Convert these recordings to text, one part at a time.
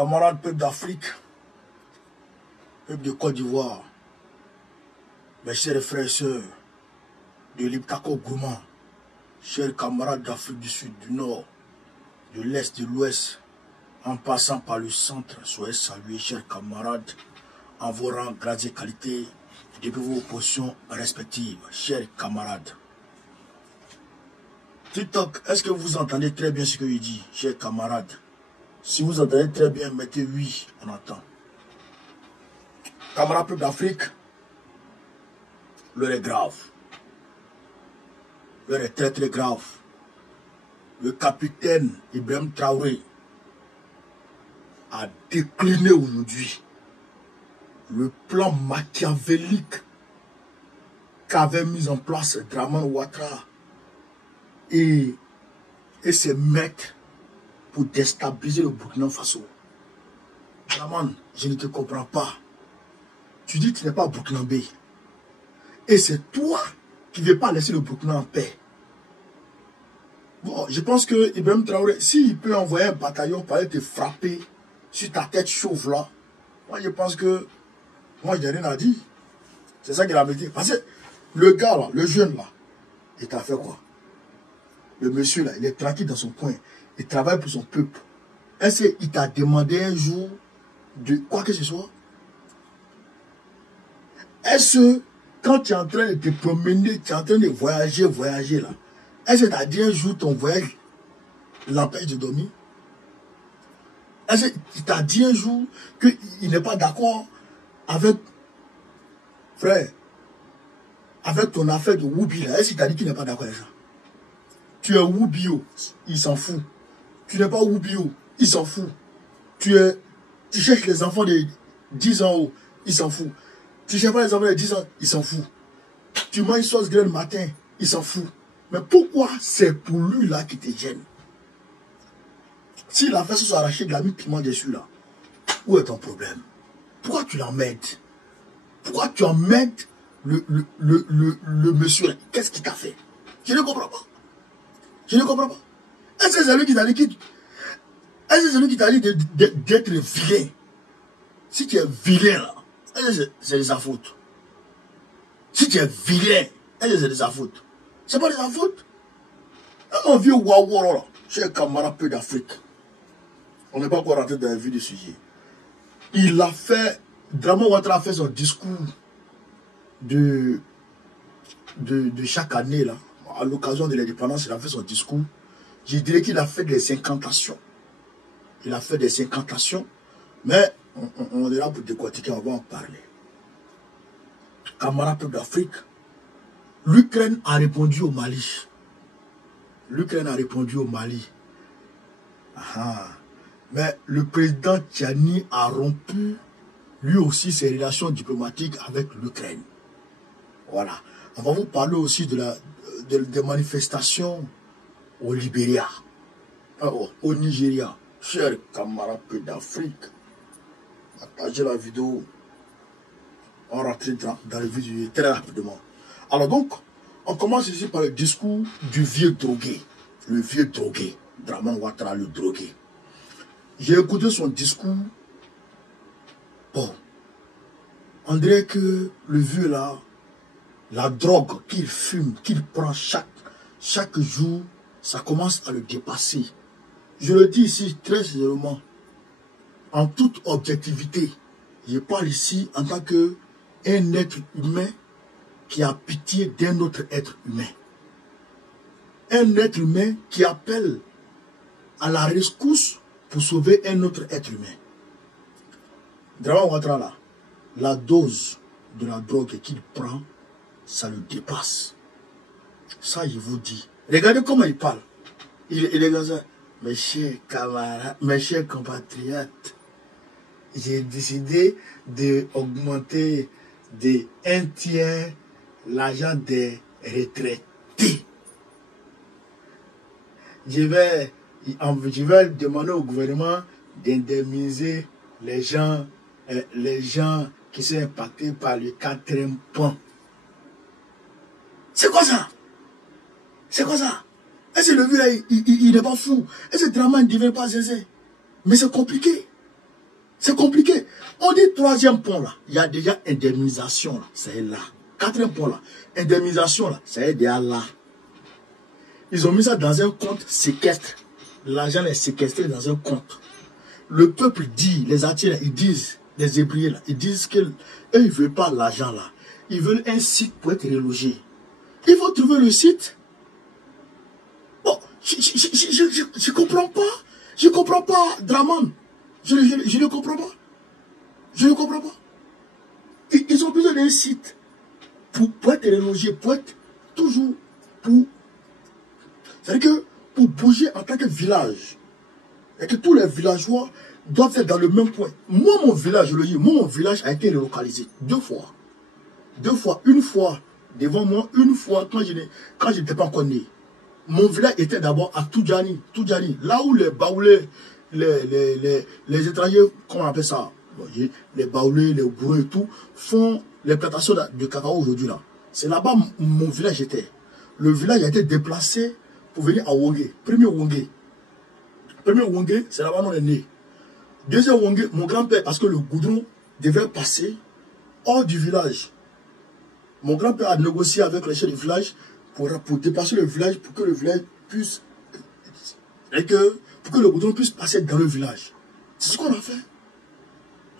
Camarades peuple d'Afrique, peuple de Côte d'Ivoire, mes chers frères et sœurs de l'Iptako Gourmand, chers camarades d'Afrique du Sud, du Nord, de l'Est, de l'Ouest, en passant par le centre, soyez salués, chers camarades, en vos rangs, grades et qualités, depuis vos positions respectives, chers camarades. TikTok, est-ce que vous entendez très bien ce que je dis, chers camarades? Si vous entendez très bien, mettez oui, on entend. Camarades peuple d'Afrique, l'heure est grave. L'heure est très très grave. Le capitaine Ibrahim Traoré a décliné aujourd'hui le plan machiavélique qu'avait mis en place Dramane Ouattara et ses maîtres pour déstabiliser le Burkina Faso. Dramane, je ne te comprends pas. Tu dis que tu n'es pas burkinabé. Et c'est toi qui ne veux pas laisser le Burkina en paix. Bon, je pense que Ibrahim Traoré, s'il peut envoyer un bataillon pour aller te frapper sur ta tête chauve là, moi je pense que, moi je n'ai rien à dire. C'est ça qu'il a me dit. Parce que le gars là, le jeune là, il t'a fait quoi? Le monsieur là, il est tranquille dans son coin. Il travaille pour son peuple. Est-ce qu'il t'a demandé un jour de quoi que ce soit? Est-ce que quand tu es en train de te promener, tu es en train de voyager là, est-ce que tu as dit un jour ton voyage l'empêche de dormir? Est-ce qu'il t'a dit un jour qu'il n'est pas d'accord avec, frère, avec ton affaire de Woubi là? Est-ce qu'il t'a dit qu'il n'est pas d'accord avec ça? Tu es Woubio, il s'en fout. Tu n'es pas Woubio, il s'en fout. Tu cherches les enfants de 10 ans haut, il s'en fout. Tu cherches pas les enfants de 10 ans, il s'en fout. Tu manges sauce graine le matin, il s'en fout. Mais pourquoi c'est pour lui là qui te gêne? S'il a fait se arracher de la mis piment dessus là, où est ton problème? Pourquoi tu l'emmènes? Pourquoi tu emmènes le monsieur là? Qu'est-ce qu'il t'a fait? Je ne comprends pas. Je ne comprends pas. Est-ce que c'est lui qui t'a dit est-ce que c'est lui qui t'a dit d'être vilain? Si tu es vilain là, est-ce que c'est de sa faute? Si tu es vilain, est-ce que c'est de sa faute? C'est pas de sa faute. Un vieux Waworo là, chez camarade peu d'Afrique. On n'est pas encore rentré dans la vie du sujet. Il a fait, Dramane Ouattara a fait son discours de chaque année là. À l'occasion de l'indépendance, il a fait son discours. Je dirais qu'il a fait des incantations. Il a fait des incantations. Mais on est là pour décortiquer, on va en parler. Camarades peuple d'Afrique, l'Ukraine a répondu au Mali. L'Ukraine a répondu au Mali. Mais le président Tchani a rompu lui aussi ses relations diplomatiques avec l'Ukraine. Voilà. On va vous parler aussi des manifestations au Libéria, au Nigeria. Chers camarades d'Afrique, partagez la vidéo. On rentre dans le vif du sujet très rapidement. Alors donc, on commence ici par le discours du vieux drogué. Le vieux drogué. Dramane Ouattara, le drogué. J'ai écouté son discours. Bon. On dirait que le vieux là, la drogue qu'il fume, qu'il prend chaque jour, ça commence à le dépasser. Je le dis ici très sérieusement, en toute objectivité. Je parle ici en tant qu'un être humain qui a pitié d'un autre être humain. Un être humain qui appelle à la rescousse pour sauver un autre être humain. Dramane Ouattara là, la dose de la drogue qu'il prend, ça le dépasse. Ça, je vous dis. Regardez comment il parle. Il est comme ça. Mes chers camarades, mes chers compatriotes, j'ai décidé d'augmenter de 1/3 l'argent des retraités. Je vais demander au gouvernement d'indemniser les gens qui sont impactés par le 4e point. C'est quoi ça? C'est quoi ça? Est-ce que le vieux là, il n'est pas fou? Est-ce que Dramane ne devient pas zézé? Mais c'est compliqué. C'est compliqué. On dit troisième point là, il y a déjà indemnisation là, c'est là. Quatrième point là, indemnisation là, c'est déjà là. Ils ont mis ça dans un compte séquestre. L'argent est séquestré dans un compte. Le peuple dit, les Atiers, ils disent, les Hébreux, ils disent qu'eux, ils ne veulent pas l'argent là. Ils veulent un site pour être relogé. Il faut trouver le site. Bon, je ne comprends pas. Je ne comprends pas, Draman. Je ne comprends pas. Je ne comprends pas. Ils ont besoin d'un site pour être relogé, pour être toujours pour... C'est-à-dire que pour bouger en tant que village, et que tous les villageois doivent être dans le même point. Moi, mon village, je le dis, mon village a été relocalisé 2 fois. 2 fois. Une fois devant moi, une fois quand je n'étais pas encore né. Mon village était d'abord à Toudjani, là où les baoulés, les étrangers, comment on appelle ça, les baoulés, les gourous et tout, font les plantations de cacao aujourd'hui là. C'est là-bas mon village était. Le village a été déplacé pour venir à Wongé. Premier Wongé, c'est là-bas où on est né. Deuxième Wongé, mon grand-père, parce que le goudron devait passer hors du village. Mon grand-père a négocié avec les chefs du village pour dépasser le village, pour que le village puisse, pour que le goudron puisse passer dans le village. C'est ce qu'on a fait.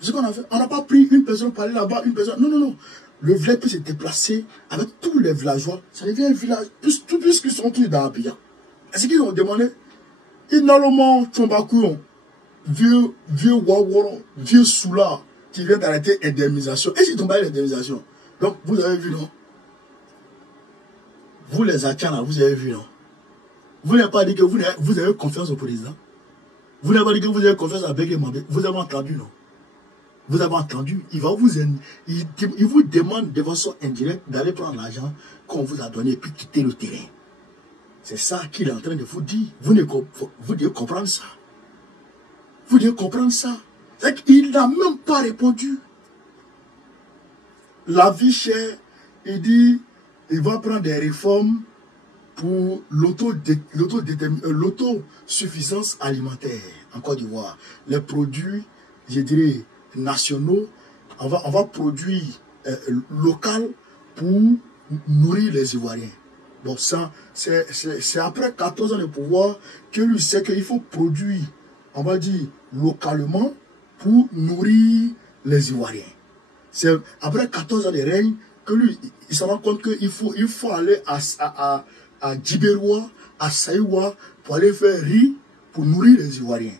C'est ce qu'on a fait. On n'a pas pris une personne pour aller là-bas, une personne. Non, non, non. Le village peut se déplacer avec tous les villageois. Ça devient un village, puisqu'ils sont tous dans Abidjan. Est-ce qu'ils ont demandé? Inaloma Tchombakou, vieux Wawaron, vieux Soula, qui vient d'arrêter indemnisation. Est-ce qu'ils ont parlé d'indemnisation? Donc, vous avez vu, non? Vous les Atiens, là, vous avez vu, non? Vous n'avez pas dit que vous avez confiance au président? Vous n'avez pas dit que vous avez confiance à Bégué Mabé? Vous avez entendu, non? Vous avez entendu? Il vous demande de façon indirecte d'aller prendre l'argent qu'on vous a donné et puis quitter le terrain. C'est ça qu'il est en train de vous dire. Vous devez comprendre ça. Vous devez comprendre ça. Il n'a même pas répondu. La vie chère, il dit, il va prendre des réformes pour l'autosuffisance alimentaire en Côte d'Ivoire. Les produits, je dirais, nationaux, on va produire local pour nourrir les Ivoiriens. Bon, ça, c'est après 14 ans de pouvoir que lui sait qu'il faut produire, on va dire, localement pour nourrir les Ivoiriens. C'est après 14 ans de règne que lui, il se rend compte qu'il faut aller à Djibéroua, à Saïwa, pour aller faire riz pour nourrir les Ivoiriens.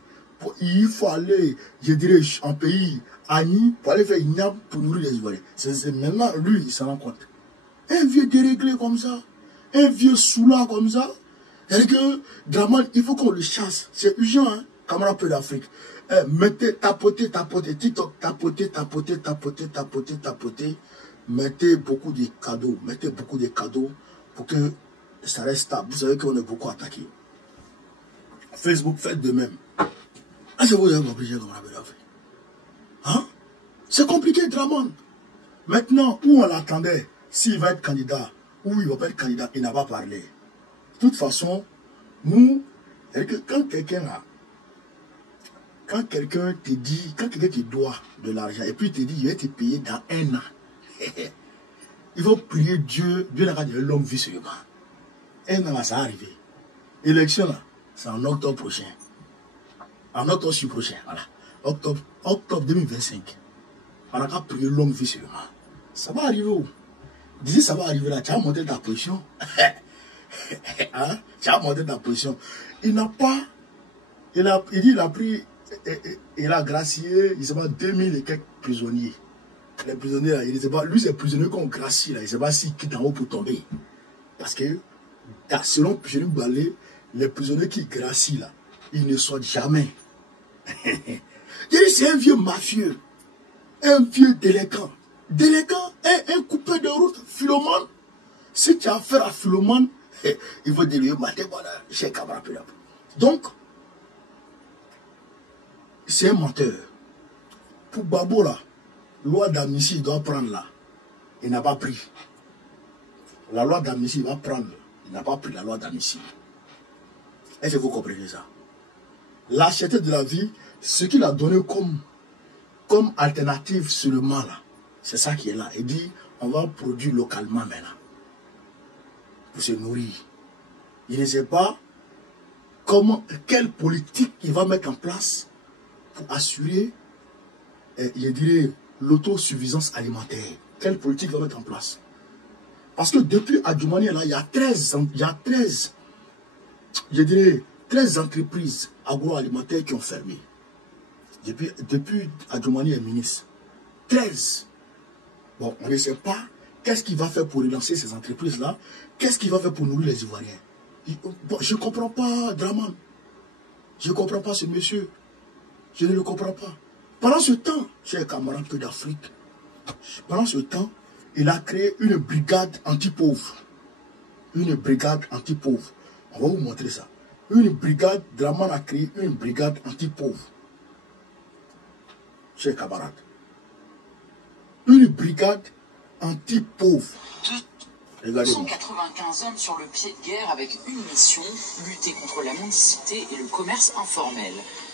Il faut aller, je dirais, en pays Ani, pour aller faire Ignab pour nourrir les Ivoiriens. C'est maintenant, lui, il se rend compte. Un vieux déréglé comme ça, un vieux soula comme ça, et que, Draman, il faut qu'on le chasse. C'est urgent, hein, camarade peu d'Afrique. Mettez, tapotez, TikTok, tapotez. Mettez beaucoup de cadeaux, pour que ça reste stable. Vous savez qu'on est beaucoup attaqué. Facebook, faites de même. Ah, c'est vous qui avez compris, camarade peu d'Afrique. Hein? C'est compliqué, Draman. Maintenant, où on l'attendait, s'il va être candidat, ou il ne va pas être candidat, il n'a pas parlé. De toute façon, nous, quand quelqu'un te dit, quand quelqu'un te doit de l'argent, et puis il te dit, il va te payer dans 1 an, il faut prier Dieu n'a pas dit l'homme vit sur le banc. 1 an, là, ça va arriver. Élection, là, c'est en octobre prochain. En octobre prochain, voilà. Octobre 2025. On n'a qu'à prier l'homme vit sur le banc. Ça va arriver où? D'ici, ça va arriver là, tu as monté ta position. Hein? Tu as monté ta position. Il n'a pas, il dit, il a pris, il a gracié, il ne sait pas, 2000 et quelques prisonniers. Les prisonniers, là, il ne sait pas, lui, c'est prisonnier qu'on gracie, là, il ne sait pas s'il quitte en haut pour tomber. Parce que, selon Jean Balé, les prisonniers qui gracient, là, ils ne sortent jamais. C'est un vieux mafieux, un vieux délinquant. Délinquant, un coupé de route, Philomène. Si tu as affaire à Philomène, il va dire, mater, voilà, chez camarade. Donc, c'est un menteur. Pour Babo, là, loi d'amnistie, il doit prendre là. Il n'a pas pris. La loi d'amnistie, il va prendre. Il n'a pas pris la loi d'amnistie. Est-ce que vous comprenez ça? L'acheter de la vie, ce qu'il a donné comme comme alternative seulement là. C'est ça qui est là. Il dit, on va produire localement maintenant. Pour se nourrir. Il ne sait pas comment, quelle politique il va mettre en place pour assurer, je dirais, l'autosuffisance alimentaire. Quelle politique il va mettre en place? Parce que depuis Adjoumani, là, il y a 13, je dirais, 13 entreprises agroalimentaires qui ont fermé. Depuis Adjoumani est ministre. 13. Bon, on ne sait pas qu'est-ce qu'il va faire pour relancer ces entreprises-là. Qu'est-ce qu'il va faire pour nourrir les Ivoiriens. Bon, je ne comprends pas, Draman. Je ne comprends pas ce monsieur. Je ne le comprends pas. Pendant ce temps, chers camarades peu d'Afrique, pendant ce temps, il a créé une brigade anti-pauvre. Une brigade anti-pauvre. On va vous montrer ça. Une brigade, Draman a créé une brigade anti-pauvre. Chers camarades. Une brigade anti-pauvre. Regardez. 195 hommes sur le pied de guerre avec une mission, lutter contre la mendicité et le commerce informel.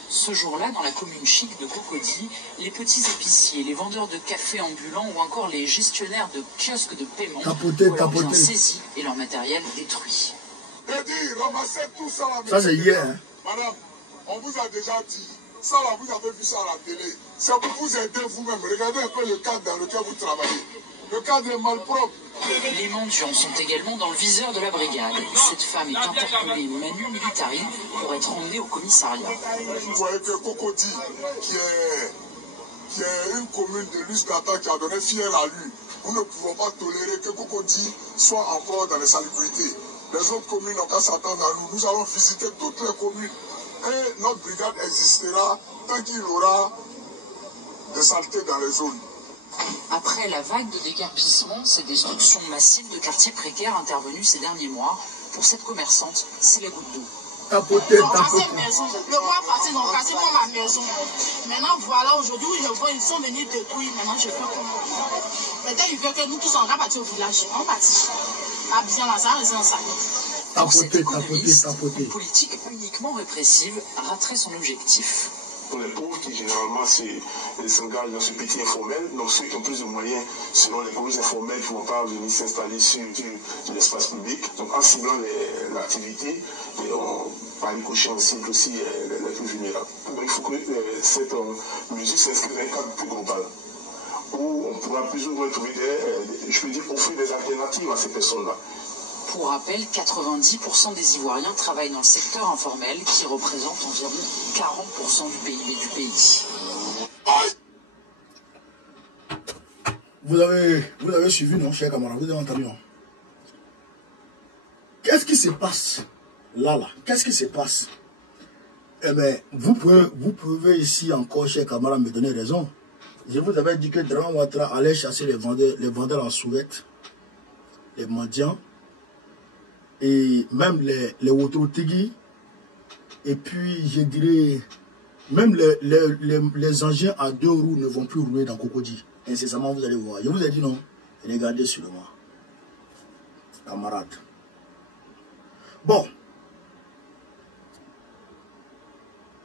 Ce jour-là, dans la commune chic de Cocody, les petits épiciers, les vendeurs de café ambulants ou encore les gestionnaires de kiosques de paiement voient leurs biens saisis et leur matériel détruit. Ça c'est hier. Hein? Madame, on vous a déjà dit, ça là, vous avez vu ça à la télé. C'est pour vous aider vous-même. Regardez un peu le cadre dans lequel vous travaillez. Le cadre est malpropre. Les mendiants sont également dans le viseur de la brigade. Cette femme est interpellée manu militari pour être emmenée au commissariat. Vous voyez que Cocody, qui est une commune de Lusgata qui a donné fier à lui, nous ne pouvons pas tolérer que Cocody soit encore dans les salubrités. Les autres communes n'ont qu'à s'attendre à nous. Nous allons visiter toutes les communes. Et notre brigade existera tant qu'il y aura des saletés dans les zones. Après la vague de déguerpissement, ces destructions massives de quartiers précaires intervenues ces derniers mois, pour cette commerçante, c'est la goutte d'eau. Tapoter. Le mois passé, ils ont cassé pour ma maison. Maintenant, voilà, aujourd'hui, ils sont venus détruire. Maintenant, je fais comment? Peut-être ils veulent que nous tous, on va partir au village. On partit. À bien là, ça reste en salle. Pour cet économiste, une politique uniquement répressive raterait son objectif. Pour les pauvres qui généralement s'engagent dans ce petit informel, donc ceux qui ont plus de moyens, selon les pauvres informels, qui ne vont pas venir s'installer sur l'espace public. Donc en ciblant l'activité, on va aller coucher aussi les plus vulnérables. Donc il faut que cette musique s'inscrive dans un cadre plus global, où on pourra plus ou moins trouver je peux dire, offrir des alternatives à ces personnes-là. Pour rappel, 90% des Ivoiriens travaillent dans le secteur informel qui représente environ 40% du PIB du pays. Vous avez suivi, non, chers camarades, vous avez entendu, non? Qu'est-ce qui se passe là? Qu'est-ce qui se passe? Eh bien, vous pouvez ici encore, chers camarades, me donner raison. Je vous avais dit que Draman Ouattara allait chasser les vendeurs en souvette, les mendiants, et même les Wotrotigi, et puis je dirais, même les engins à 2 roues ne vont plus rouler dans Cocody. Incessamment, vous allez voir. Je vous ai dit non, regardez sur le moi, camarades. Bon,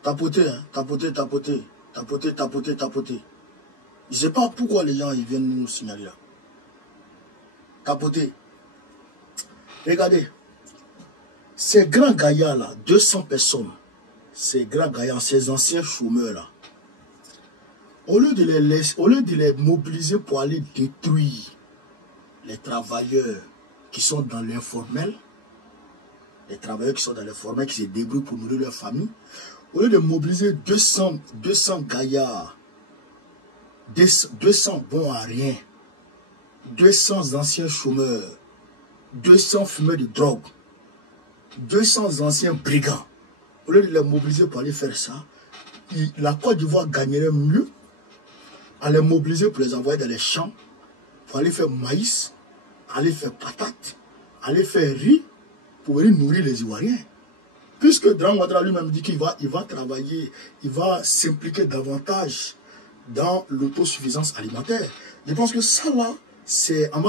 tapoter, hein, tapoter. Je ne sais pas pourquoi les gens ils viennent nous signaler là. Tapoter. Regardez. Ces grands gaillards là, 200 personnes, ces grands gaillards, ces anciens chômeurs là, au lieu de les mobiliser pour aller détruire les travailleurs qui sont dans l'informel, qui se débrouillent pour nourrir leur famille, au lieu de mobiliser 200 gaillards, 200 bons à rien, 200 anciens chômeurs, 200 fumeurs de drogue, 200 anciens brigands, au lieu de les mobiliser pour aller faire ça, la Côte d'Ivoire gagnerait mieux à les mobiliser pour les envoyer dans les champs, pour aller faire maïs, aller faire patates, aller faire riz, pour venir nourrir les Ivoiriens. Puisque Draman Ouattara lui-même dit qu'il va travailler, il va s'impliquer davantage dans l'autosuffisance alimentaire. Je pense que ça là, c'est un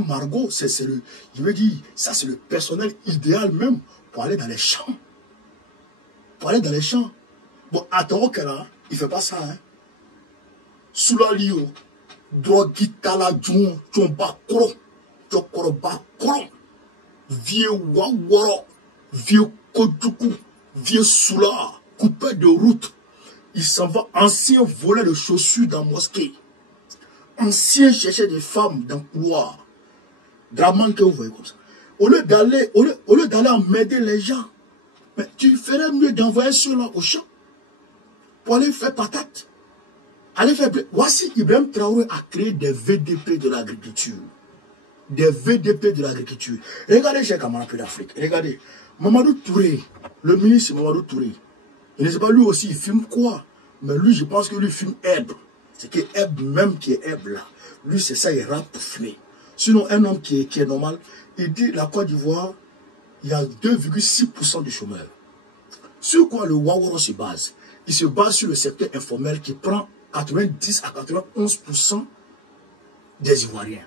margot, je veux dire, ça c'est le personnel idéal même pour aller dans les champs. Bon, à Torokera, il ne fait pas ça. Hein. Sulalio, Drogitala Jun, Chomba Koro, Chokoroba Koro, vieux Waworo, vieux Kojuku, vieux Soula, coupé de route. Il s'en va, ancien voleur de chaussures dans la mosquée, ancien chercheur de femmes dans le couloir. Draman que vous voyez comme ça. Au lieu d'aller emmerder les gens, mais tu ferais mieux d'envoyer ceux-là au champ pour aller faire patate. Aller faire. Voici, Ibrahim Traoré a créé des VDP de l'agriculture. Des VDP de l'agriculture. Regardez, chers camarades d'Afrique. Regardez. Mamadou Touré, le ministre Mamadou Touré, il ne sait pas lui aussi, il filme quoi? Mais lui, je pense que lui filme Eb. C'est que Eb, même qui est Eb là, lui, c'est ça, il rentre pour filmer. Sinon, un homme qui est normal, il dit la Côte d'Ivoire, il y a 2,6% de chômeurs. Sur quoi le Waworo se base? Il se base sur le secteur informel qui prend 90 à 91% des Ivoiriens.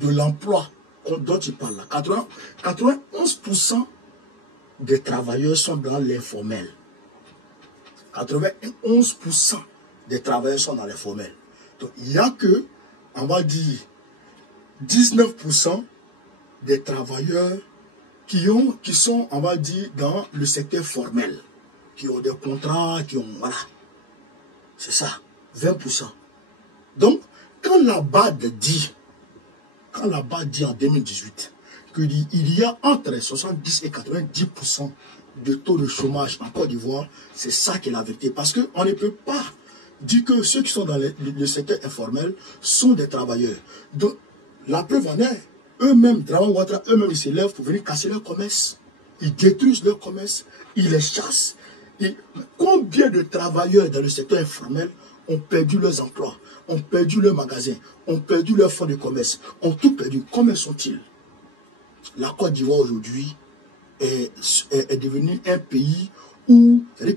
De l'emploi dont il parle là. 91% des travailleurs sont dans l'informel. 91% des travailleurs sont dans l'informel. Donc il n'y a que, on va dire, 19% des travailleurs qui sont, on va dire, dans le secteur formel, qui ont des contrats, qui ont, voilà. C'est ça, 20%. Donc, quand la BAD dit en 2018, qu'il y a entre 70 et 90% de taux de chômage en Côte d'Ivoire, c'est ça qui est la vérité. Parce qu'on ne peut pas dire que ceux qui sont dans le secteur informel sont des travailleurs. Donc, la preuve en est, eux-mêmes, Draman Ouattara, eux-mêmes, ils se lèvent pour venir casser leur commerce. Ils détruisent leur commerce, ils les chassent. Combien de travailleurs dans le secteur informel ont perdu leurs emplois, ont perdu leurs magasins, ont perdu leurs fonds de commerce, ont tout perdu? Combien sont-ils? La Côte d'Ivoire aujourd'hui est devenue un pays où, la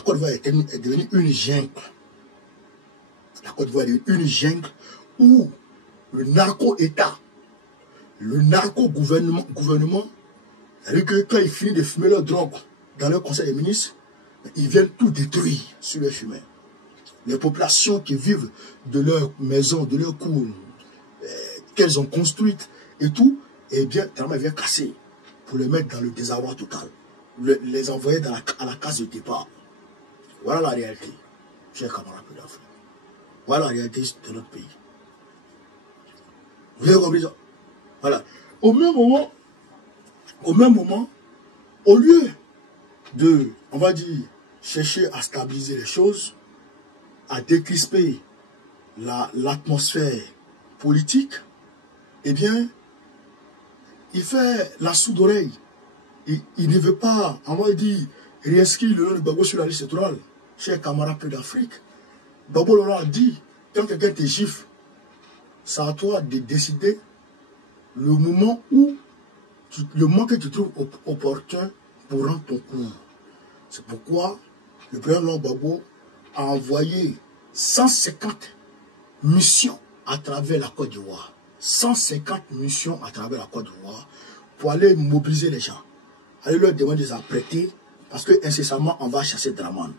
Côte d'Ivoire est devenue une jungle. La Côte d'Ivoire est une jungle où le narco-État, le narco-gouvernement, c'est-à-dire que quand ils finissent de fumer leur drogue dans leur conseil des ministres, ils viennent tout détruire sur les fumeurs. Les populations qui vivent de leurs maisons, de leurs cours, qu'elles ont construites et tout, eh bien, ils viennent casser pour les mettre dans le désarroi total. Les envoyer à la case de départ. Voilà la réalité, chers camarades d'Afrique. Voilà la réalité de notre pays. Vous avez compris ça? Voilà. Au même moment, au lieu de, on va dire, chercher à stabiliser les choses, à décrisper l'atmosphère politique, eh bien, il fait la sourde oreille. Il ne veut pas, on va dire, réinscrire le nom de Gbagbo sur la liste électorale. Chers camarades d'Afrique, Gbagbo leur a dit, quand quelqu'un te gifle, c'est à toi de décider le moment que tu trouves opportun pour rendre ton cours. C'est pourquoi le président Gbagbo a envoyé 150 missions à travers la Côte d'Ivoire. 150 missions à travers la Côte d'Ivoire pour aller mobiliser les gens. Aller leur demander de s'apprêter parce que incessamment on va chasser Draman.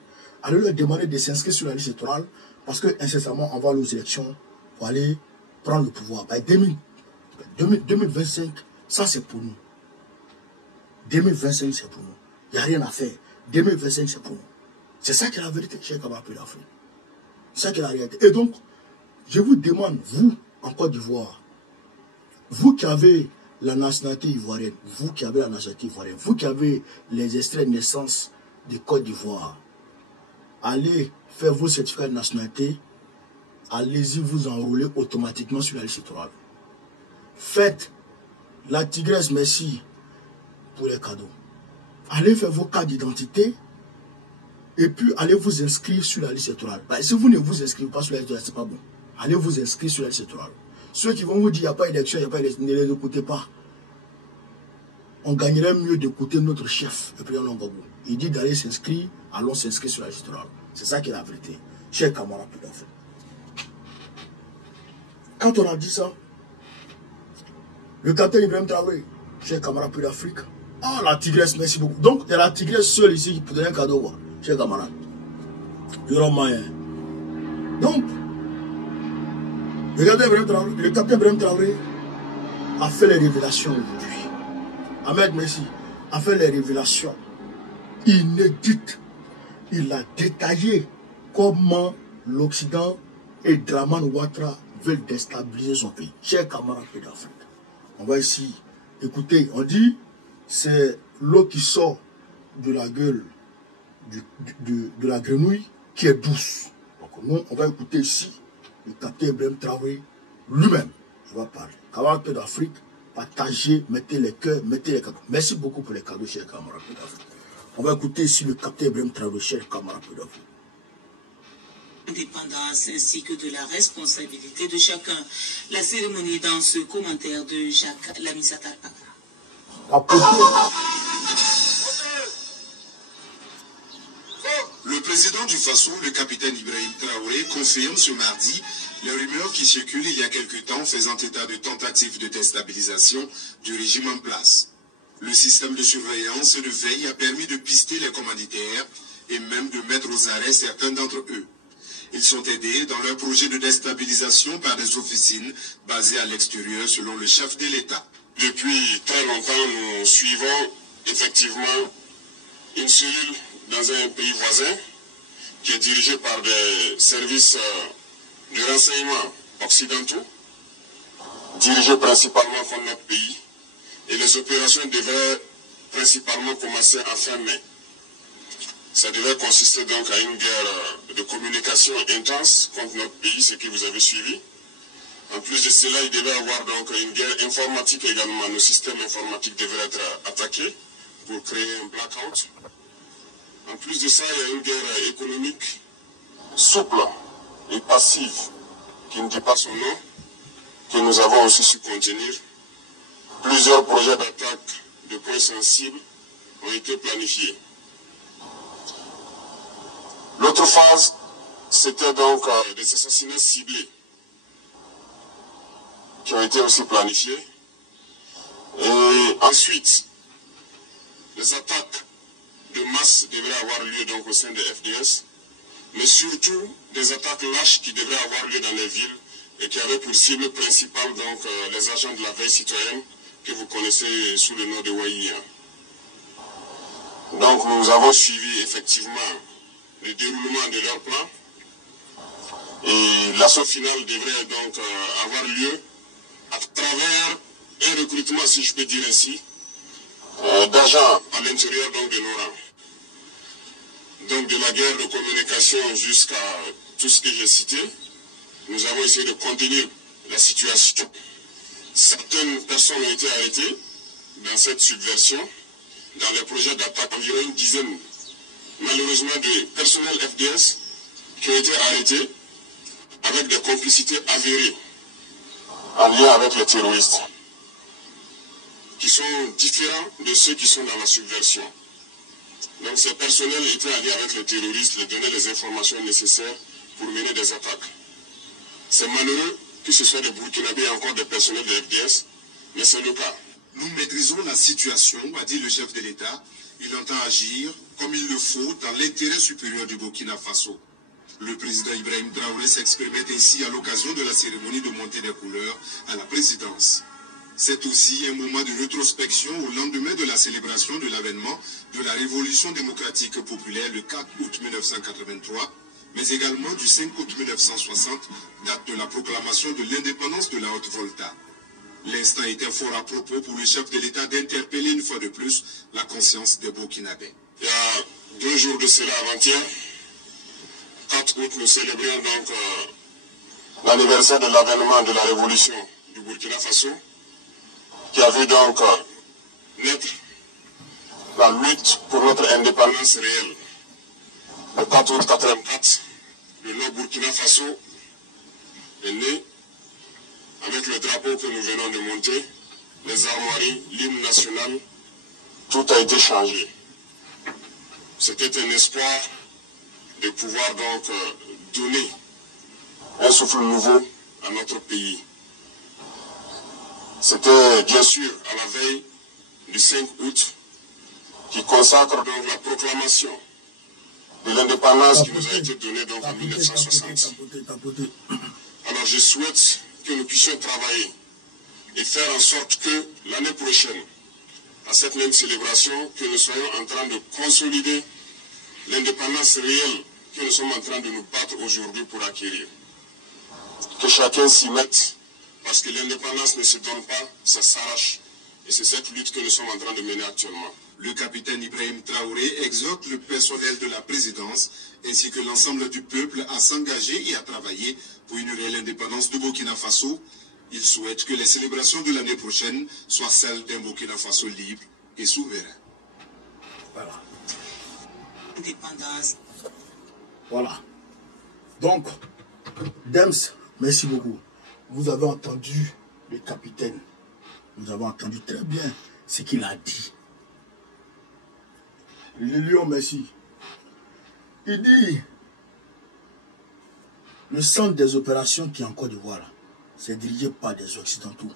Aller leur demander de s'inscrire sur la liste électorale parce que incessamment on va aux élections pour aller prendre le pouvoir. 2025, ça c'est pour nous. 2025 c'est pour nous. Il n'y a rien à faire. 2025 c'est pour nous. C'est ça qui est la vérité, chers camarades d'Afrique. C'est ça qui est la réalité. Et donc, je vous demande, vous, en Côte d'Ivoire, vous qui avez la nationalité ivoirienne, vous qui avez les extraits de naissance de Côte d'Ivoire, allez faire vos certificats de nationalité, allez-y vous enrôler automatiquement sur la liste électorale. Faites la tigresse merci pour les cadeaux. Allez faire vos cartes d'identité et puis allez vous inscrire sur la liste électorale. Si vous ne vous inscrivez pas sur la liste électorale, c'est pas bon. Allez vous inscrire sur la liste électorale. Ceux qui vont vous dire qu'il n'y a pas d'élection, il n'y a pas d'élection, ne les écoutez pas. On gagnerait mieux d'écouter notre chef, le président Gbagbo. Il dit d'aller s'inscrire, allons s'inscrire sur la liste électorale. C'est ça qui est la vérité. Chers camarades d'Afrique. Quand on a dit ça, le capitaine Ibrahim Traoré, chers camarades d'Afrique, la tigresse, merci beaucoup. Donc, il y a la tigresse seule ici qui peut donner un cadeau, chers camarades. Donc, regardez, le capitaine Ibrahim Traoré a fait les révélations aujourd'hui. Ahmed Messi a fait les révélations inédites. Il a détaillé comment l'Occident et Dramane Ouattara veulent déstabiliser son pays. Chers camarades d'Afrique, on va ici écouter, on dit c'est l'eau qui sort de la gueule de la grenouille qui est douce. Donc nous, on va écouter ici le capitaine Ibrahim Traoré lui-même. Il va parler. Camarades d'Afrique, partagez, mettez les cœurs, mettez les cadeaux. Merci beaucoup pour les cadeaux, chers camarades d'Afrique. On va écouter ici le capitaine Ibrahim Traoré, chers camarades d'Afrique. Indépendance ainsi que de la responsabilité de chacun. La cérémonie dans ce commentaire de Jacques Lamissata Paka. Le président du Faso, le capitaine Ibrahim Traoré, confirme ce mardi les rumeurs qui circulent il y a quelque temps faisant état de tentatives de déstabilisation du régime en place. Le système de surveillance et de veille a permis de pister les commanditaires et même de mettre aux arrêts certains d'entre eux. Ils sont aidés dans leur projet de déstabilisation par des officines basées à l'extérieur selon le chef de l'État. Depuis très longtemps, nous suivons effectivement une cellule dans un pays voisin qui est dirigée par des services de renseignement occidentaux, dirigés principalement contre notre pays, et les opérations devraient principalement commencer en fin mai. Ça devait consister donc à une guerre de communication intense contre notre pays, ce que vous avez suivi. En plus de cela, il devait y avoir donc une guerre informatique également. Nos systèmes informatiques devraient être attaqués pour créer un blackout. En plus de ça, il y a une guerre économique souple et passive, qui ne dit pas son nom, que nous avons aussi su contenir. Plusieurs projets d'attaque de points sensibles ont été planifiés. L'autre phase, c'était donc des assassinats ciblés qui ont été aussi planifiés. Et ensuite, les attaques de masse devraient avoir lieu donc au sein des FDS, mais surtout des attaques lâches qui devraient avoir lieu dans les villes et qui avaient pour cible principale donc les agents de la veille citoyenne que vous connaissez sous le nom de Waïa. Donc nous avons suivi effectivement le déroulement de leur plan et l'assaut final devrait donc avoir lieu à travers un recrutement, si je peux dire ainsi, d'agents à l'intérieur donc de nos rangs. Donc de la guerre de communication jusqu'à tout ce que j'ai cité, nous avons essayé de contenir la situation. Certaines personnes ont été arrêtées dans cette subversion, dans les projets d'attaque, environ une dizaine, malheureusement, de personnels FDS qui ont été arrêtés avec des complicités avérées en lien avec les terroristes, qui sont différents de ceux qui sont dans la subversion. Donc ces personnels étaient alliés avec les terroristes, leur donnaient les informations nécessaires pour mener des attaques. C'est malheureux que ce soit des Burkinabés et encore des personnels de FDS, mais c'est le cas. Nous maîtrisons la situation, a dit le chef de l'État. Il entend agir comme il le faut dans l'intérêt supérieur du Burkina Faso. Le président Ibrahim Traoré s'exprimait ainsi à l'occasion de la cérémonie de montée des couleurs à la présidence. C'est aussi un moment de rétrospection au lendemain de la célébration de l'avènement de la Révolution démocratique populaire le 4 août 1983, mais également du 5 août 1960, date de la proclamation de l'indépendance de la Haute-Volta. L'instant était fort à propos pour le chef de l'État d'interpeller une fois de plus la conscience des Burkinabés. Il y a 2 jours de cela, avant-hier, 4 août, nous célébrions donc l'anniversaire de l'avènement de la révolution du Burkina Faso, qui a vu donc naître la lutte pour notre indépendance réelle. Le 4 août 1984, le Nord Burkina Faso est né avec le drapeau que nous venons de monter, les armoiries, l'hymne national, tout a été changé. C'était un espoir de pouvoir donc donner un souffle nouveau à notre pays. C'était bien sûr à la veille du 5 août qui consacre donc la proclamation de l'indépendance qui nous a été donnée donc en 1960. Alors je souhaite que nous puissions travailler et faire en sorte que l'année prochaine, à cette même célébration, que nous soyons en train de consolider l'indépendance réelle que nous sommes en train de nous battre aujourd'hui pour acquérir. Que chacun s'y mette, parce que l'indépendance ne se donne pas, ça s'arrache. Et c'est cette lutte que nous sommes en train de mener actuellement. Le capitaine Ibrahim Traoré exhorte le personnel de la présidence ainsi que l'ensemble du peuple à s'engager et à travailler pour une réelle indépendance du Burkina Faso. Il souhaite que les célébrations de l'année prochaine soient celles d'un Burkina Faso libre et souverain. Voilà. Indépendance. Voilà. Donc, Dems, merci beaucoup. Vous avez entendu le capitaine. Nous avons entendu très bien ce qu'il a dit. Le lion, merci. Il dit, le centre des opérations qui est en Côte d'Ivoire, c'est dirigé par des Occidentaux.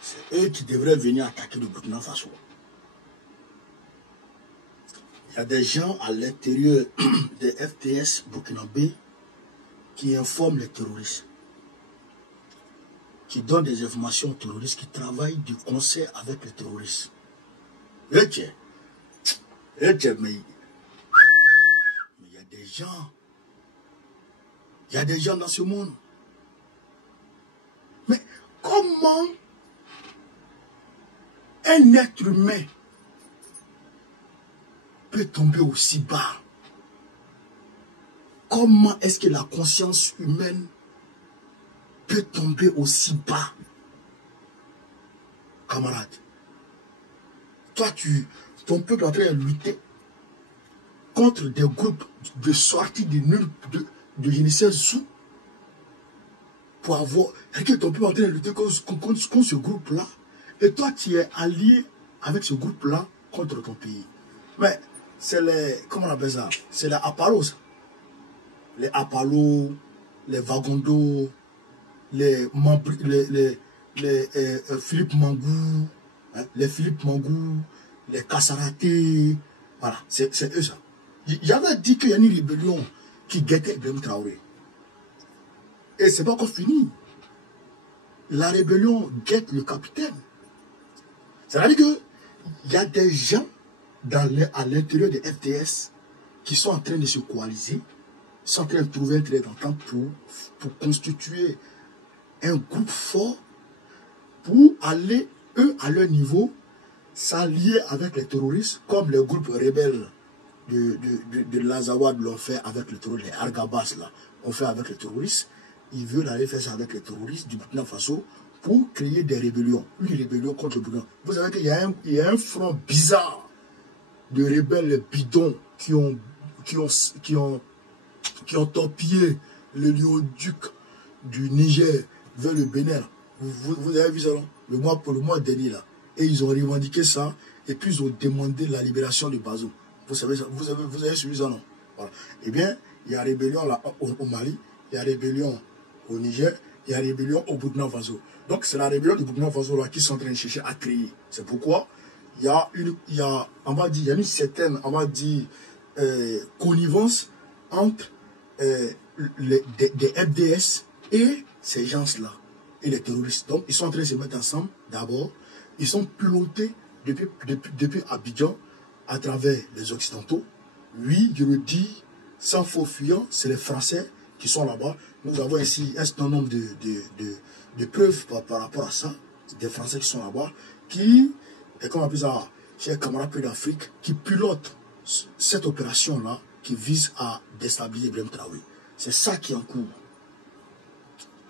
C'est eux qui devraient venir attaquer le Burkina Faso. Il y a des gens à l'intérieur des FTS burkinabé qui informent les terroristes, qui donnent des informations aux terroristes, qui travaillent du concert avec les terroristes. Mais il y a des gens. Il y a des gens dans ce monde. Mais comment un être humain peut tomber aussi bas? Comment est-ce que la conscience humaine peut tomber aussi bas? Camarade, toi, ton peuple est en train de lutter contre des groupes de sortie de nulle, de je ne sais où, pour avoir... Ton peuple est en train de lutter contre ce groupe-là, et toi, tu es allié avec ce groupe-là contre ton pays. Mais c'est les... Comment on appelle ça? C'est les Appalos. Les Appalos, les Vagondo, les Philippe Mangou, hein, les Philippe Mangou, les Kassaraté, voilà, c'est eux ça. J'avais dit qu'il y a une rébellion qui guettait Ibrahim Traoré. Et c'est pas encore fini. La rébellion guette le capitaine. C'est-à-dire qu'il y a des gens à l'intérieur des FTS qui sont en train de se coaliser, sont en train de trouver un trait d'entente pour constituer un groupe fort pour aller, eux, à leur niveau, s'allier avec les terroristes, comme les groupes rebelles de l'Azawad l'ont fait avec les terroristes, les Argabas là, ont fait avec les terroristes. Ils veulent aller faire ça avec les terroristes du Burkina Faso pour créer des rébellions. Une rébellion contre le Burkina. Vous savez qu'il y a un front bizarre de rebelles bidons qui ont torpillé le lion-duc du Niger vers le Bénin. Vous avez vu ça, non? Pour le mois dernier, là. Et ils ont revendiqué ça, et puis ils ont demandé la libération de Bazoum. Vous savez ça, vous avez suivi ça, non? Voilà. Eh bien, il y a rébellion là au Mali, il y a rébellion au Niger, il y a rébellion au Burkina Faso. Donc c'est la rébellion du Burkina Faso là qui sont en train de chercher à créer. C'est pourquoi il y a une certaine, on va dire, connivence entre des FDS et ces gens-là, et les terroristes. Donc ils sont en train de se mettre ensemble d'abord. Ils sont pilotés depuis Abidjan à travers les Occidentaux. Oui, je le dis, sans faux fuyant, c'est les Français qui sont là-bas. Nous avons ici un certain nombre de preuves par rapport à ça. Des Français qui sont là-bas, qui, comme on appelle ça, chers camarades d'Afrique, qui pilotent cette opération-là, qui vise à déstabiliser Ibrahim Traoré. C'est ça qui est en cours,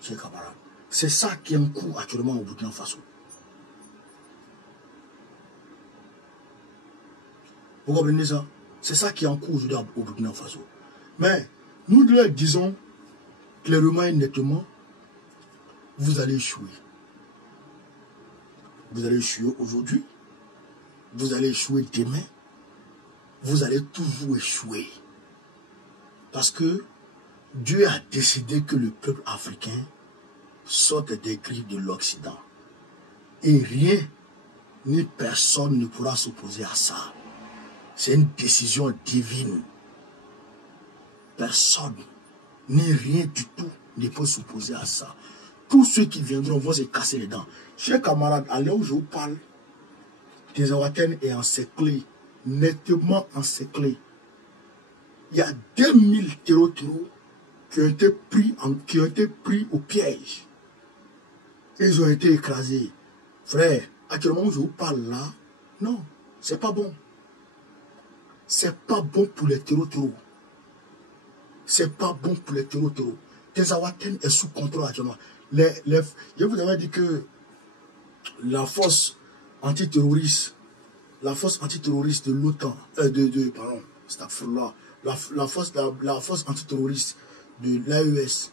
chers camarades. C'est ça qui est en cours actuellement au Burkina Faso. Vous comprenez ça? C'est ça qui est en cours aujourd'hui au Burkina Faso. Mais nous leur disons clairement et nettement, vous allez échouer. Vous allez échouer aujourd'hui, vous allez échouer demain, vous allez toujours échouer. Parce que Dieu a décidé que le peuple africain sorte des griffes de l'Occident. Et rien ni personne ne pourra s'opposer à ça. C'est une décision divine. Personne, ni rien du tout, ne peut s'opposer à ça. Tous ceux qui viendront vont se casser les dents. Chers camarades, à l'heure où je vous parle, Tezawaten est encerclé, nettement encerclé. Il y a 2000 terreaux qui ont été pris au piège. Ils ont été écrasés. Frère, actuellement où je vous parle là, non, c'est pas bon. C'est pas bon pour les terreaux. C'est pas bon pour les terreaux. Tezawaten est sous contrôle actuellement. Je vous avais dit que la force antiterroriste de l'OTAN, pardon, la force antiterroriste de l'AES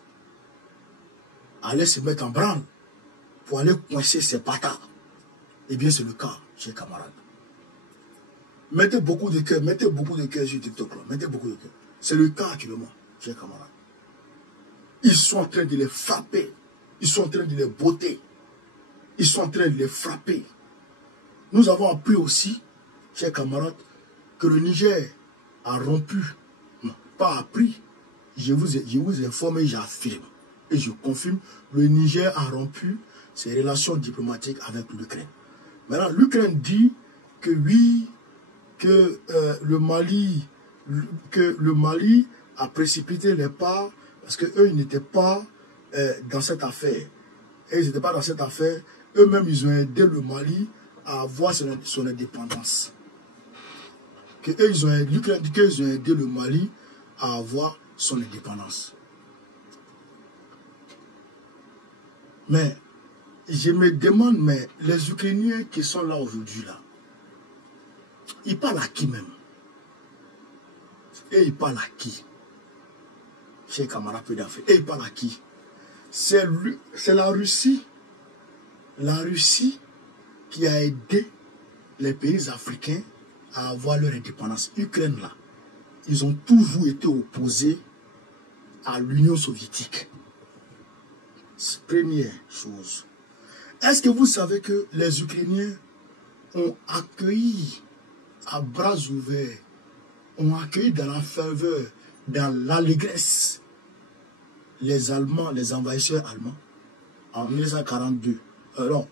allait se mettre en branle pour aller coincer ces bâtards. Eh bien, c'est le cas, chers camarades. Mettez beaucoup de cœur sur TikTok là. Mettez beaucoup de cœur. C'est le cas actuellement, chers camarades. Ils sont en train de les frapper. Ils sont en train de les botter. Ils sont en train de les frapper. Nous avons appris aussi, chers camarades, que le Niger a rompu. Non, pas appris. Je vous informe et j'affirme. Et je confirme, le Niger a rompu ses relations diplomatiques avec l'Ukraine. Maintenant, l'Ukraine dit que oui, que le Mali a précipité les pas parce qu'eux, ils n'étaient pas dans cette affaire. Et ils n'étaient pas dans cette affaire. Eux-mêmes, ils ont aidé le Mali à avoir son indépendance. L'Ukraine dit qu'ils ont aidé le Mali à avoir son indépendance. Mais je me demande, mais les Ukrainiens qui sont là aujourd'hui, là, ils parlent à qui même? Et ils parlent à qui? Chez camarades d'Afrique. Et ils parlent à qui? C'est la Russie. La Russie qui a aidé les pays africains à avoir leur indépendance. L'Ukraine, là, ils ont toujours été opposés à l'Union soviétique. Première chose. Est-ce que vous savez que les Ukrainiens ont accueilli à bras ouverts, ont accueilli dans la ferveur, dans l'allégresse, les Allemands, les envahisseurs allemands, en 1942, en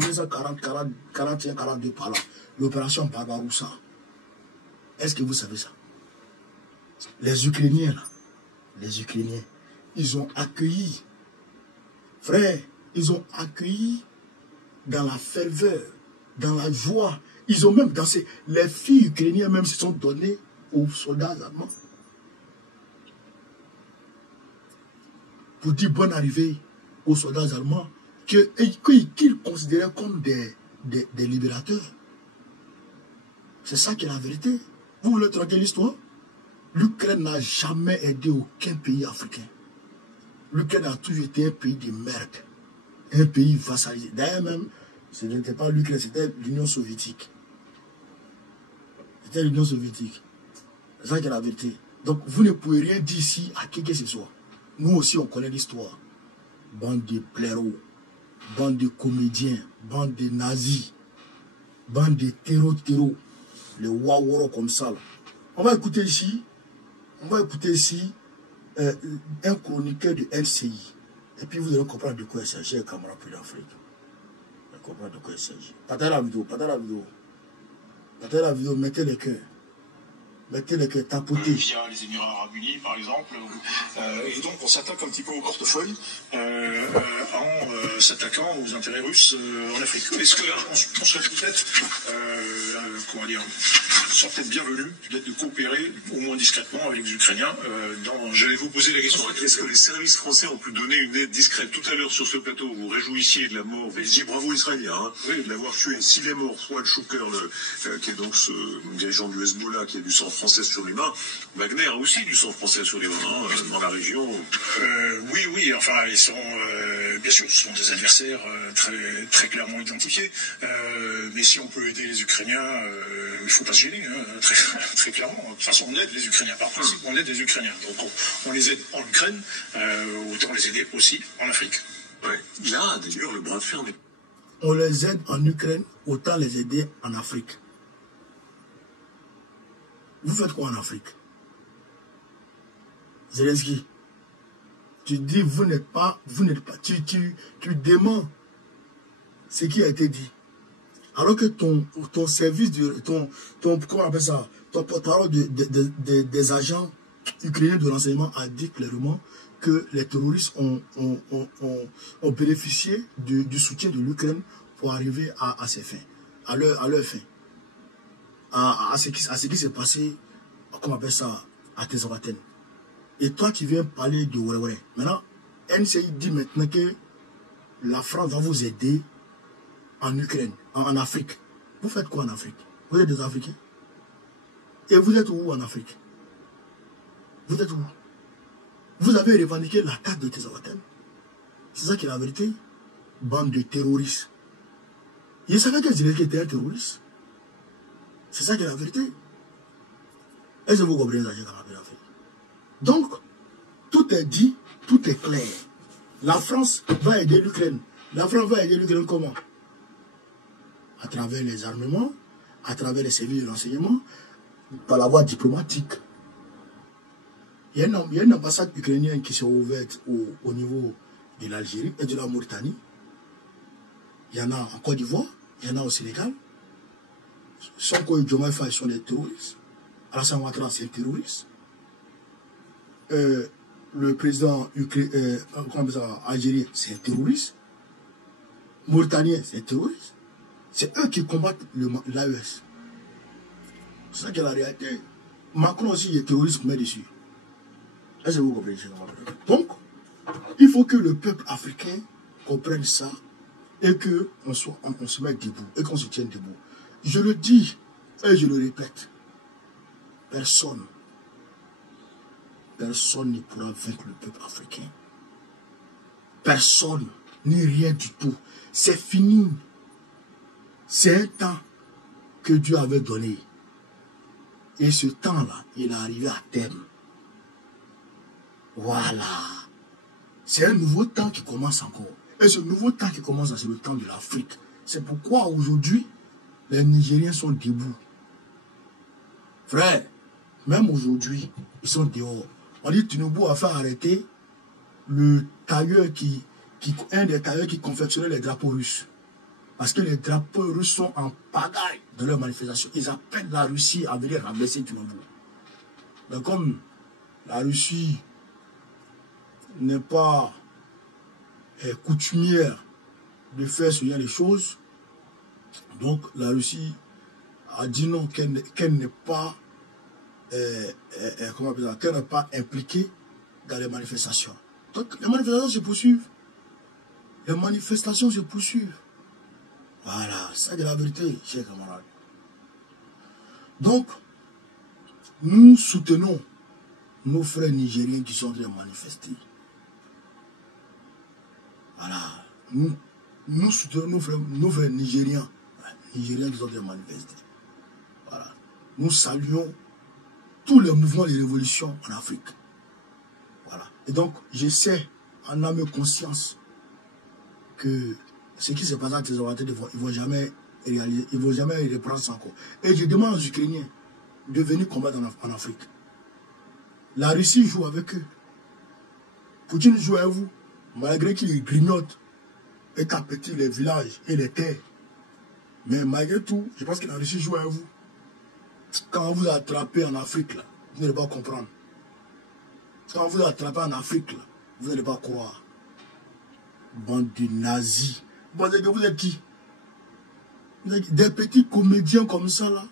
1941-42 par là, l'opération Barbaroussa. Est-ce que vous savez ça? Les Ukrainiens, là, ils ont accueilli, frère, ils ont accueilli dans la ferveur, dans la joie. Ils ont même dansé. Les filles ukrainiennes même se sont données aux soldats allemands. Pour dire bonne arrivée aux soldats allemands qu'ils considéraient comme des libérateurs. C'est ça qui est la vérité. Vous voulez traquer l'histoire? L'Ukraine n'a jamais aidé aucun pays africain. L'Ukraine a toujours été un pays de merde. Un pays vassalisé. D'ailleurs même, ce n'était pas l'Ukraine, c'était l'Union soviétique. C'était l'Union soviétique. C'est ça qui est la vérité. Donc vous ne pouvez rien dire ici à qui que ce soit. Nous aussi on connaît l'histoire. Bande de blaireaux, bande de comédiens, bande de nazis, bande de terreaux, les waworo comme ça. Là. On va écouter ici un chroniqueur de NCI. Et puis vous allez comprendre de quoi il s'agit, camarades pour l'Afrique. Vous allez comprendre de quoi il s'agit. Partagez la vidéo, mettez les cœurs. Tapoter. Via les Émirats Arabes Unis, par exemple. Et donc, on s'attaque un petit peu au portefeuille en s'attaquant aux intérêts russes en Afrique. Est-ce qu'on serait peut-être, serait peut-être bienvenu peut-être de coopérer, au moins discrètement, avec les Ukrainiens J'allais vous poser la question. Est-ce que les services français ont pu donner une aide discrète? Tout à l'heure, sur ce plateau, vous réjouissiez de la mort, vous disiez bravo Israéliens, hein, oui, d'avoir tué, s'il est mort, Fouad Chouker, qui est donc ce dirigeant du Hezbollah, qui a du sang français sur les mains. Wagner a aussi du sang français sur les mains, dans la région. Oui, enfin, ils sont, bien sûr, ce sont des adversaires très, très clairement identifiés. Mais si on peut aider les Ukrainiens, il ne faut pas se gêner, hein, très, très clairement. De toute façon, on aide les Ukrainiens. Par principe, on aide les Ukrainiens. Donc, on les aide en Ukraine, autant les aider aussi en Afrique. Ouais. Là, d'ailleurs, le bras de fer n'est... On les aide en Ukraine, autant les aider en Afrique. Vous faites quoi en Afrique? Zelensky, tu dis, vous n'êtes pas, tu déments ce qui a été dit. Alors que ton service, comment on appelle ça, ton porte-parole des agents ukrainiens de renseignement a dit clairement que les terroristes ont bénéficié du soutien de l'Ukraine pour arriver à ses fins, à leur fin, à ce qui s'est passé, comment on appelle ça, à Tezawaten. Et toi, tu viens parler de ouais. Maintenant, NCI dit maintenant que la France va vous aider en Ukraine, en Afrique. Vous faites quoi en Afrique? Vous êtes des Africains? Et vous êtes où en Afrique? Vous êtes où? Vous avez revendiqué l'attaque de Tezawaten. C'est ça qui est la vérité. Bande de terroristes. Il savait que Zelensky était un terroriste. C'est ça qui est la vérité. Est-ce que vous comprenez ça? Donc, tout est dit, tout est clair. La France va aider l'Ukraine. La France va aider l'Ukraine comment? À travers les armements, à travers les services de renseignement, par la voie diplomatique. Il y a une ambassade ukrainienne qui s'est ouverte au niveau de l'Algérie et de la Mauritanie. Il y en a en Côte d'Ivoire, il y en a au Sénégal. Sonko et Diomaye Faye sont des terroristes. Alassane Ouattara, c'est un terroriste. Le président algérien, c'est un terroriste. Mauritanien, c'est un terroriste. C'est eux qui combattent l'AES. C'est ça qui est la réalité. Macron aussi est terroriste, mais dessus. Est-ce que vous comprenez? Donc, il faut que le peuple africain comprenne ça et qu'on se mette debout et qu'on se tienne debout. Je le dis et je le répète. Personne ne pourra vaincre le peuple africain. Personne, ni rien du tout. C'est fini. C'est un temps que Dieu avait donné. Et ce temps-là, il est arrivé à terme. Voilà. C'est un nouveau temps qui commence encore. Et ce nouveau temps qui commence, c'est le temps de l'Afrique. C'est pourquoi aujourd'hui, les Nigériens sont debout. Frère, même aujourd'hui, ils sont dehors. On dit Tinubu a fait arrêter le tailleur un des tailleurs qui confectionnait les drapeaux russes. Parce que les drapeaux russes sont en pagaille dans leur manifestation. Ils appellent la Russie à venir rabaisser Tinubu. Mais comme la Russie n'est pas coutumière de faire ce genre de choses, donc la Russie a dit non, qu'elle n'est pas qu'elle n'est pas impliquée dans les manifestations. Donc les manifestations se poursuivent. Les manifestations se poursuivent. Voilà, c'est de la vérité, chers camarades. Donc, nous soutenons nos frères nigériens qui sont en train de manifester. Voilà, nous soutenons nos frères nigériens qui sont en train de manifester. Voilà, nous saluons tous les mouvements de révolution en Afrique. Voilà. Et donc, je sais, en âme et conscience, que ce qui se passe à Tezawaten, ils ne vont jamais réaliser, ils ne vont jamais reprendre ça encore. Et je demande aux Ukrainiens de venir combattre en Afrique. La Russie joue avec eux. Poutine joue avec vous, malgré qu'il grignote et capture les villages et les terres. Mais malgré tout, je pense que la Russie joue avec vous. Quand vous attrapez en Afrique, là, vous n'allez pas comprendre. Quand vous attrapez en Afrique, là, vous n'allez pas croire. Bande de nazis. Vous pensez que vous êtes qui? Des petits comédiens comme ça, là.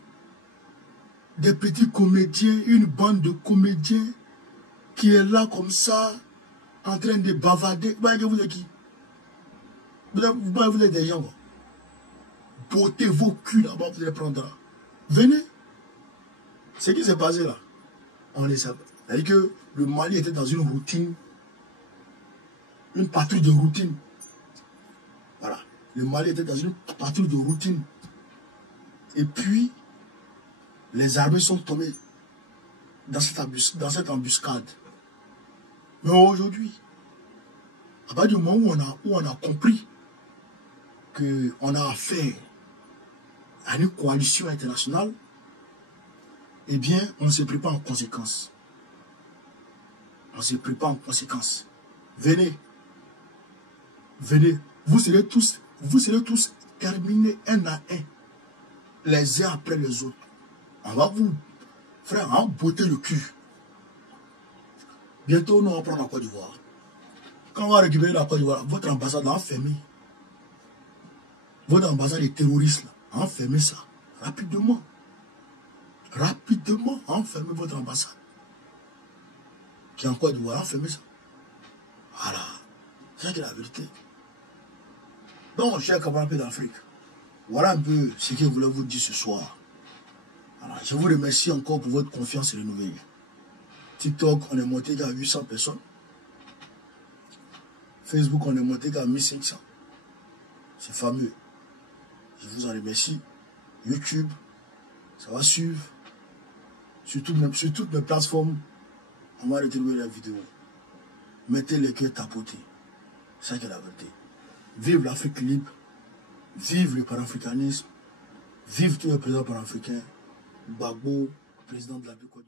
Des petits comédiens, une bande de comédiens qui est là comme ça, en train de bavarder. Vous pensez que vous êtes qui? Vous êtes des gens. Portez vos culs là-bas, vous allez prendre. Venez. Ce qui s'est passé là, on le sait. C'est-à-dire que le Mali était dans une routine, une patrouille de routine. Voilà. Le Mali était dans une patrouille de routine. Et puis, les armées sont tombées dans cette embuscade. Mais aujourd'hui, à partir du moment où on a compris qu'on a affaire à une coalition internationale, eh bien, on se prépare en conséquence. On se prépare en conséquence. Venez. Venez. Vous serez tous terminés un à un. Les uns après les autres. On va vous, frère, emboîter le cul. Bientôt, nous allons prendre la Côte d'Ivoire. Quand on va récupérer la Côte d'Ivoire, votre ambassade a enfermé. Votre ambassade des terroristes a enfermé ça. Rapidement. Rapidement, enfermez votre ambassade. Qui est en Côte d'Ivoire, enfermez ça. Voilà. C'est ça qui est la vérité. Donc, chers camarades d'Afrique, voilà un peu ce que je voulais vous dire ce soir. Voilà. Je vous remercie encore pour votre confiance renouvelée. TikTok, on est monté à 800 personnes. Facebook, on est monté à 1500. C'est fameux. Je vous en remercie. YouTube, ça va suivre. Sur toutes mes plateformes, on va retrouver la vidéo. Mettez les cœurs tapotés. C'est ça qui est la vérité. Vive l'Afrique libre. Vive le panafricanisme. Vive tous les présidents panafricains. Gbagbo, président de la Côte d'Ivoire.